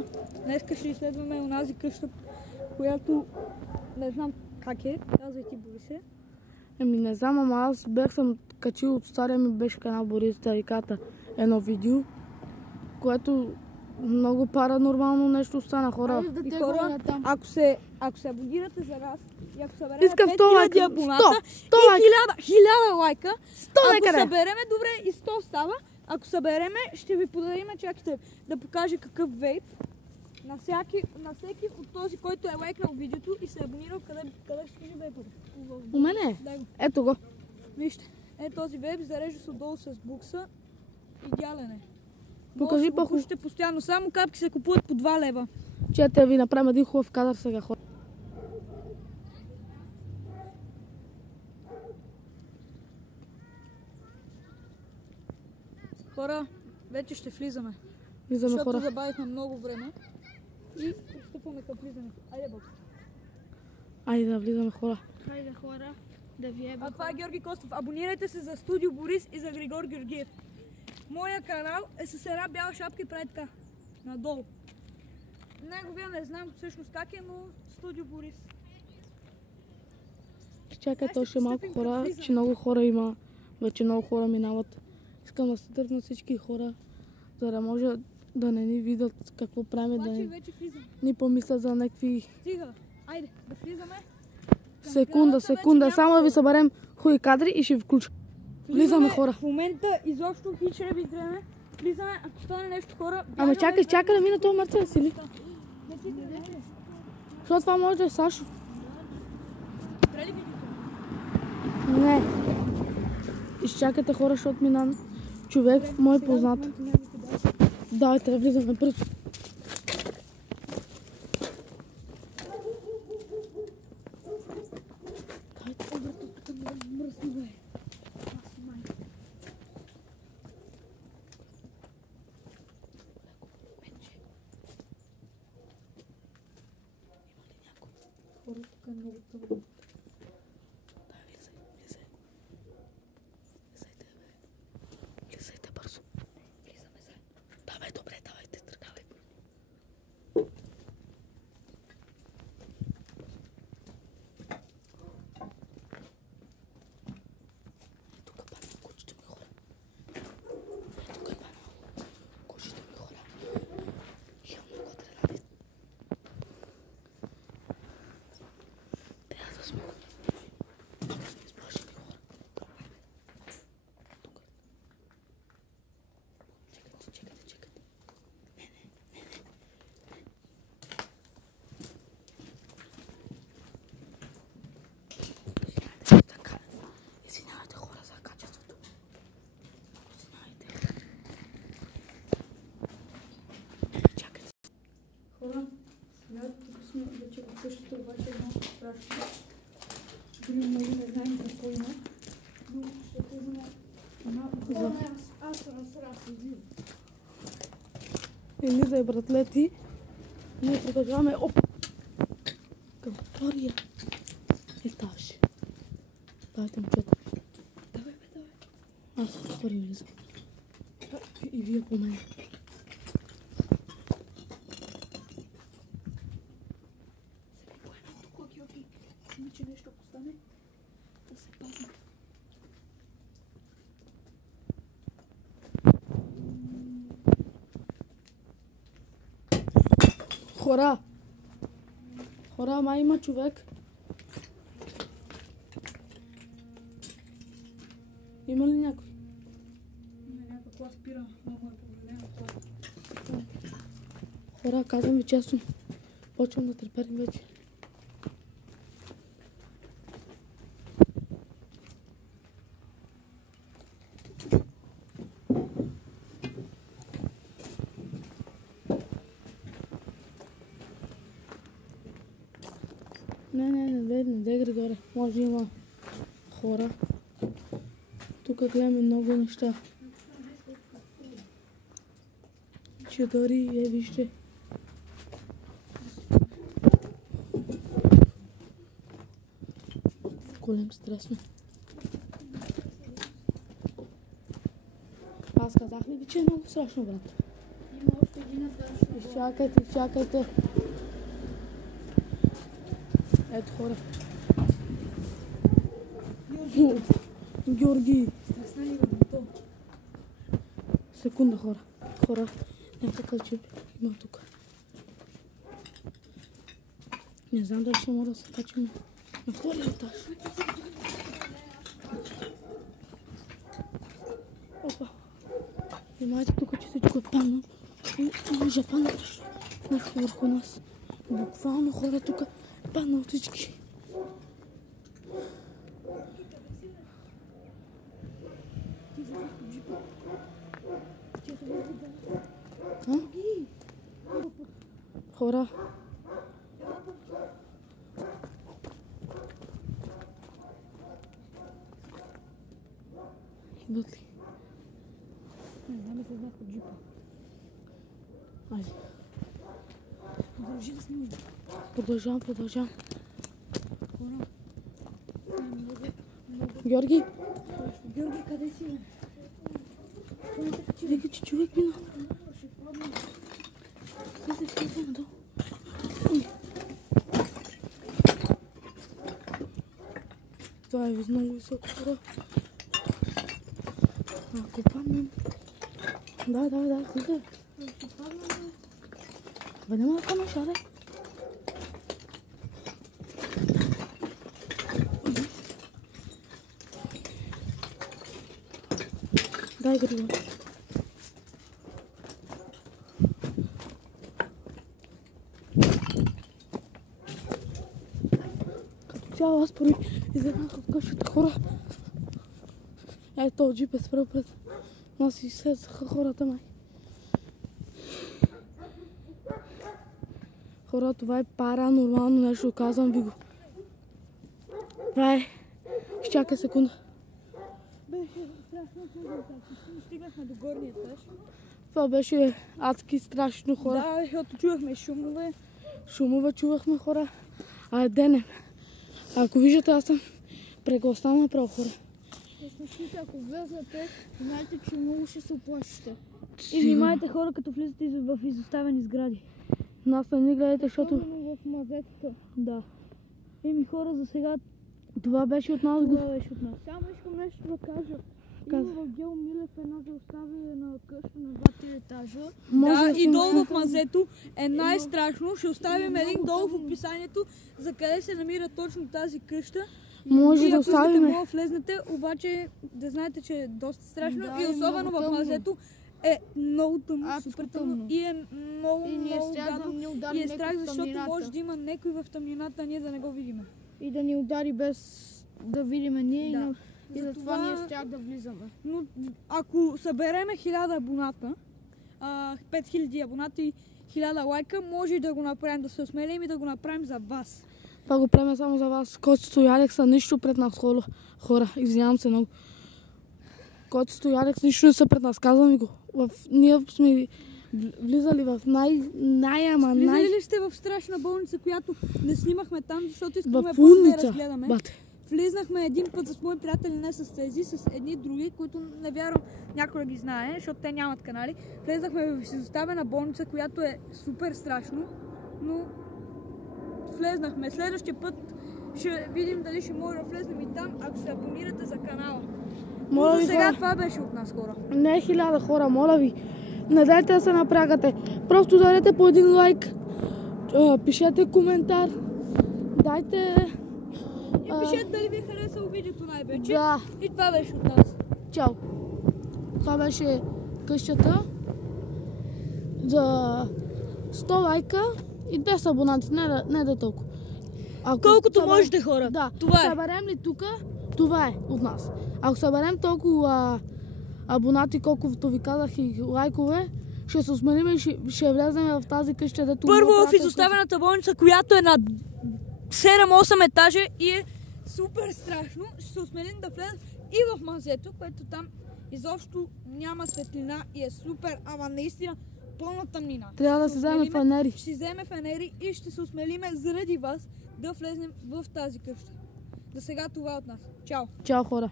Хора, днеска ще изследваме онази къща, която не знам как е. Казвай ти, Борисе. Еми не знам, ама аз бях съм качил от стария ми беше канал Борис Тариката едно видео, което много паранормално нещо стана, хора. И хора, ако се абонирате за раз и ако съберем Искам 5000 абоната 1000 лайка, ако събереме, добре, и 100 става, ако събереме, ще ви подарим, чакайте да покажа какъв вейп на всеки от този, който е лайкнал видеото и се е абонирал, къде ще служи вейпа? У мене ето го. Вижте, този вейп зарежда се отдолу с букса. Идеален е. Покажи по-хубаво. Ще постоянно, само капки се купуват по 2 лева. Чете ви направим един хубав кадър сега, хора. Хора, вече ще влизаме. Влизаме, защото хора. Забавихме много време. И пристъпваме към влизане. Айде, Бог. Айде да влизаме, хора. Хайде, хора, да ви еба. А това е Георги Костов. Абонирайте се за Студио Борис и за Григор Георгиев. Моя канал е с една бяла шапка и прави така. Надолу. Неговия не знам всъщност как е, но Студио Борис. Чакайте още малко, хора, че много хора има. Вече много хора минават. Искам да се дърна всички хора, за да може да не ни видят какво правим, да ни помислят за някакви... Стига, айде, да влизаме. Секунда, само да ви съберем хубави кадри и ще ви включим. Влизаме, хора. В момента изобщо хич не ви гледаме. Влизаме, ако стане нещо, хора... Ама чакай да мина този Мерцедес, или? Защото това може да е Сашо. Спре ли видеото? Не. Изчакайте, хора, защото мина човек, мой познат. Давайте да влизаме бързо. Влизайте бързо. Влизаме заедно. Давай, добре, давайте, тръгавай. Ето капана, кучето ми, хора. Ето капана, кучето ми, хора. Имам много адреналин. Трябва да сме изплашени, хора. Чекайте. Извинявайте, хора, за качеството. Извинявайте. Чакайте. Хора, сега тук сме вече в къщата, обаче е много страшно. Дори много не знаем какво има. Но ще влизаме аз съм разлив. Елиза, братлети. Ние продължаваме към втория етаж. Давайте, момчета. Давай. Аз отворим Елиза. И вие по мен. Че нещо постане, да се пазим. Хора, май има човек. Има ли някой? Някаква спира, много е повредено. Хора, казвам ви честно. Почвам да треперим вече. Не дай Григоре. Може има хора. Тук гледаме много неща. Чадъри, вижте. Голем стресно. Аз казах ли ви, че е много страшно, брат? Има още Чакайте. Ето хора. Георги. Секунда хора. Някакъв чип има тук. Не знам дали ще мога да се качим на втория етаж. Опа. Внимайте тук, че всичко е паднало. Може падна нещо върху нас. Буквално хора тук е паднало всички. Хора. Идват ли? Не знам да се знах от джипа. Айде. Продължи да снимаш. Продължавам. Хора. Георги, къде си? вика, че човек мина. Слезе надолу. Това е много високо, хора. Ако паднем... Да, слезе. Бе, няма да паднеш, аде. Дай грива. Като цяло аз първи изгледнах от къщата, хора. Ей, този джип е спрял пред нас и слезаха хората, май. Хора, това е паранормално нещо, казвам ви го. Това е... Изчакай секунда. Беше страшно чудо. Стигнахме до горния етаж. Това беше адски страшно, хора. Да, защото чувахме шумове. Шумове чувахме, хора. А денем. Ако виждате, аз съм прегласна направо, хора. Слушайте, ако влезнете, знаете, че много ще се оплашите. И внимайте хора, като влизате в изоставени сгради. Нас не ни гледайте, защото... В мазетата. Да. Еми хора, за сега Това беше от нас. това беше от нас. Само искам нещо да кажа. Каза. Има в Гео Милев една заоставена къща на 2-3 етажа. Да, и долу в мазето е най-страшно. Ще оставим един долу в описанието, за къде се намира точно тази къща. Може И да ако искате, оставим. мога да влезнете, обаче да знаете, че е доста страшно. Да, И особено много в тъмно. мазето е много тъмно, Адско супер тъмно. тъмно. И е много, И ние много страх да гадно. ни удари И е някой страх, в защото тъмнината. може да има някой в тъмнината, а ние да не го видим. И да ни удари без да видим ние. Да. И затова ние страх да влизаме. Но ако събереме 1000 абоната, 5000 абоната и 1000 лайка, може да го направим, да се осмелим и да го направим за вас. Това го правим само за вас. Костито и Алекс са нищо пред нас, хора. Извинявам се много. Костито и Алекс нищо не са пред нас. Казвам ви го. Ние сме влизали в Влизали ли сте в страшна болница, която не снимахме там, защото искаме в първо да я улница. разгледаме? Бате. Влизнахме един път с мои приятели, не с тези, с едни други, които не вярвам някой да ги знае, защото те нямат канали. Влезнахме в изоставена болница, която е супер страшно, но влезнахме. Следващия път ще видим дали ще може да влезнем и там, ако се абонирате за канала. Моля Но ви, за сега хора. това беше от нас, хора. Не е 1000 хора, моля ви. Не дайте да се напрягате. Просто дадете по един лайк. Пишете коментар. Дайте... И пишете дали ви е харесало видеото най-вече. Да. И това беше от нас. Чао. Това беше къщата. За 100 лайка и 10 абонати. Не да е толкова. Колкото можете, хора. Да. Това е. Съберем ли тук, това е от нас. Ако съберем толкова абонати, колкото ви казах и лайкове, ще се осмелим и ще влезем в тази къща, дето... Първо в изоставената болница, която е на 7-8 етажа и е супер страшно. Ще се осмелим да влезем и в мазето, което там изобщо няма светлина и е супер, ама наистина пълна тъмнина. Трябва да се вземе фанери. Ще вземе фанери и ще се осмелиме заради вас да влезнем в тази къща. За сега това е от нас. Чао! Чао, хора.